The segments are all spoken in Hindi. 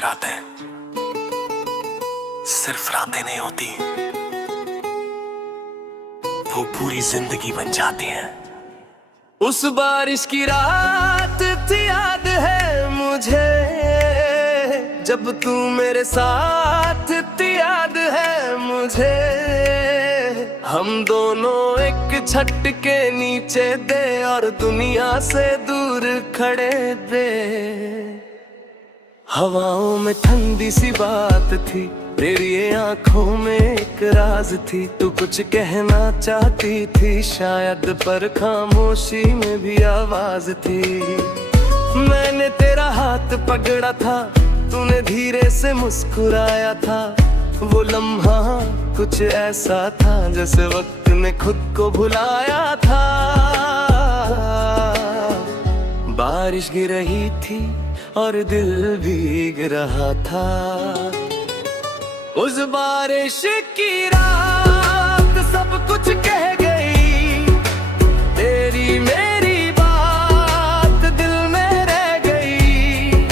रातें सिर्फ रातें नहीं होती, वो पूरी जिंदगी बन जाती हैं। उस बारिश की रात थी, याद है मुझे, जब तू मेरे साथ थी, याद है मुझे। हम दोनों एक छत के नीचे थे और दुनिया से दूर खड़े थे। हवाओं में ठंडी सी बात थी, तेरी आंखों में एक राज थी। तू कुछ कहना चाहती थी शायद, पर खामोशी में भी आवाज थी। मैंने तेरा हाथ पकड़ा था, तूने धीरे से मुस्कुराया था। वो लम्हा कुछ ऐसा था जैसे वक्त ने खुद को भुलाया था। बारिश गिर रही थी और दिल भीग रहा था। उस बारिश की रात सब कुछ कह गई, तेरी मेरी बात दिल में रह गई।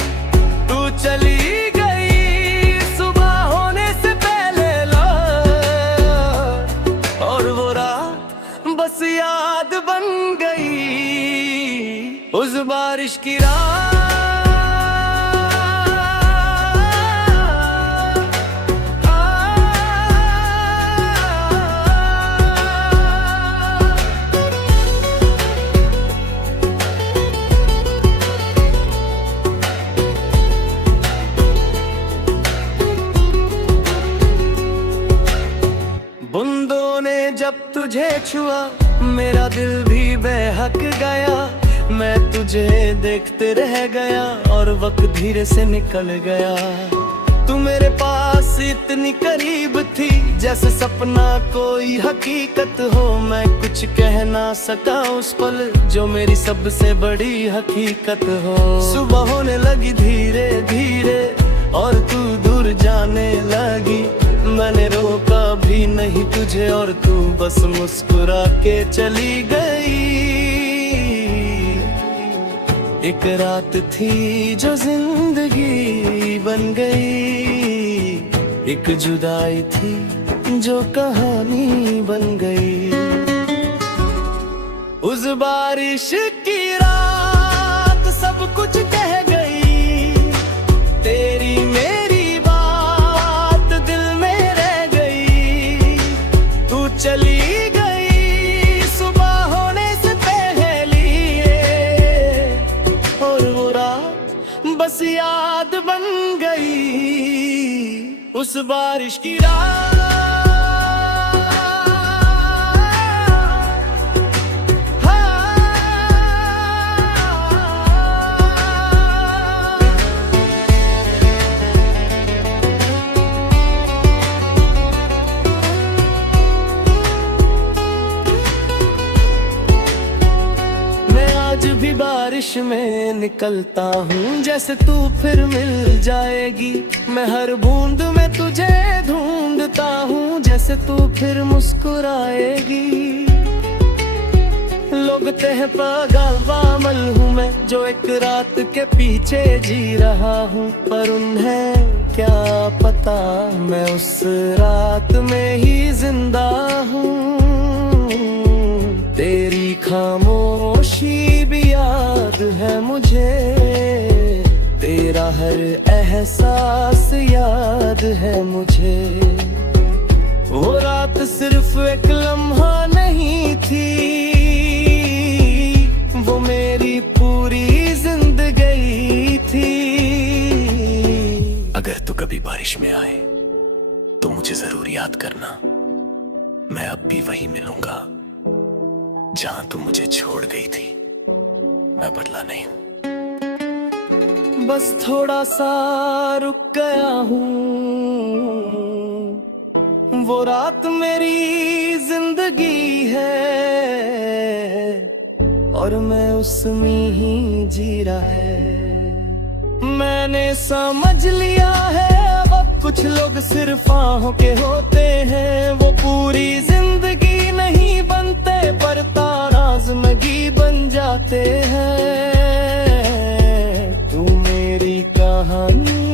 तू चली गई सुबह होने से पहले लौट, और वो रात बस याद बन गई। उस बारिश की रात बूंदों ने जब तुझे छुआ, मेरा दिल भी बहक गया। मैं तुझे देखते रह गया और वक्त धीरे से निकल गया। तू मेरे पास इतनी करीब थी, जैसे सपना कोई हकीकत हो। मैं कुछ कह ना सका उस पल, जो मेरी सबसे बड़ी हकीकत हो। सुबह होने लगी धीरे धीरे और तू दूर जाने लगी। मैंने रोका भी नहीं तुझे और तू बस मुस्कुरा के चली गई। एक रात थी जो जिंदगी बन गई, एक जुदाई थी जो कहानी बन गई। उस बारिश की रात सब कुछ कह गई, तेरी मेरी बात दिल में रह गई। तू चली गई सुबह होने से पहले, और वो रात बस याद बन गई। उस बारिश की रात आज भी बारिश में निकलता हूँ, जैसे तू फिर मिल जाएगी। मैं हर बूंद में तुझे ढूंढता हूँ, जैसे तू फिर मुस्कुराएगी। लोग कहते हैं पागल पागल हूँ मैं, जो एक रात के पीछे जी रहा हूँ। पर उन्हें क्या पता मैं उस रात में ही जिंदा हूँ। तेरी खामोशी भी याद है मुझे, तेरा हर एहसास याद है मुझे। वो रात सिर्फ एक लम्हा नहीं थी, वो मेरी पूरी जिंदगी थी। अगर तू कभी बारिश में आए तो मुझे जरूर याद करना। मैं अब भी वहीं मिलूंगा जहां तू मुझे छोड़ गई थी। मैं बदला नहीं हूं, बस थोड़ा सा रुक गया हूँ। वो रात मेरी जिंदगी है और मैं उसमें ही जी रहा है। मैंने समझ लिया है अब कुछ लोग सिर्फ आहों के होते हैं। वो पूरी जिंदगी नहीं बनते, पर ताराज़िंदगी बन जाते हैं। तू मेरी कहानी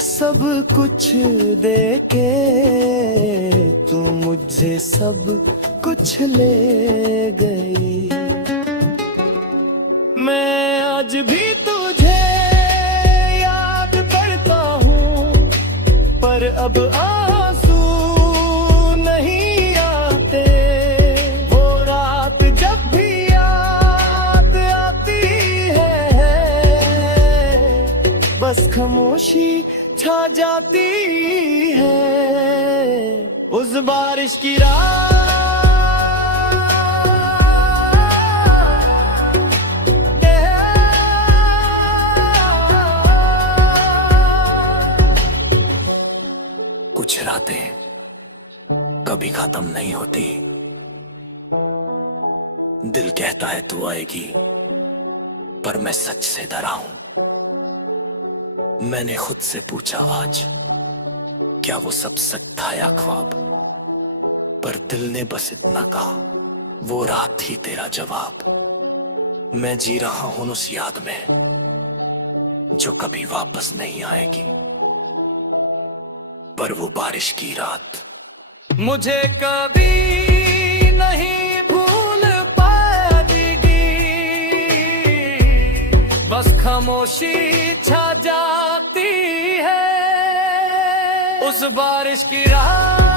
सब कुछ देके तू मुझे सब कुछ ले गई। मैं आज भी तुझे याद करता हूँ, पर अब आंसू नहीं आते। वो रात जब भी याद आती है, बस खामोशी छा जाती है। उस बारिश की रात कुछ रातें कभी खत्म नहीं होती। दिल कहता है तू आएगी, पर मैं सच से डरा हूं। मैंने खुद से पूछा आज, क्या वो सब सच था या ख्वाब? पर दिल ने बस इतना कहा, वो रात ही तेरा जवाब। मैं जी रहा हूं उस याद में जो कभी वापस नहीं आएगी, पर वो बारिश की रात मुझे कभी नहीं भूल पाएगी। बस खामोशी छा जाती है उस बारिश की रात।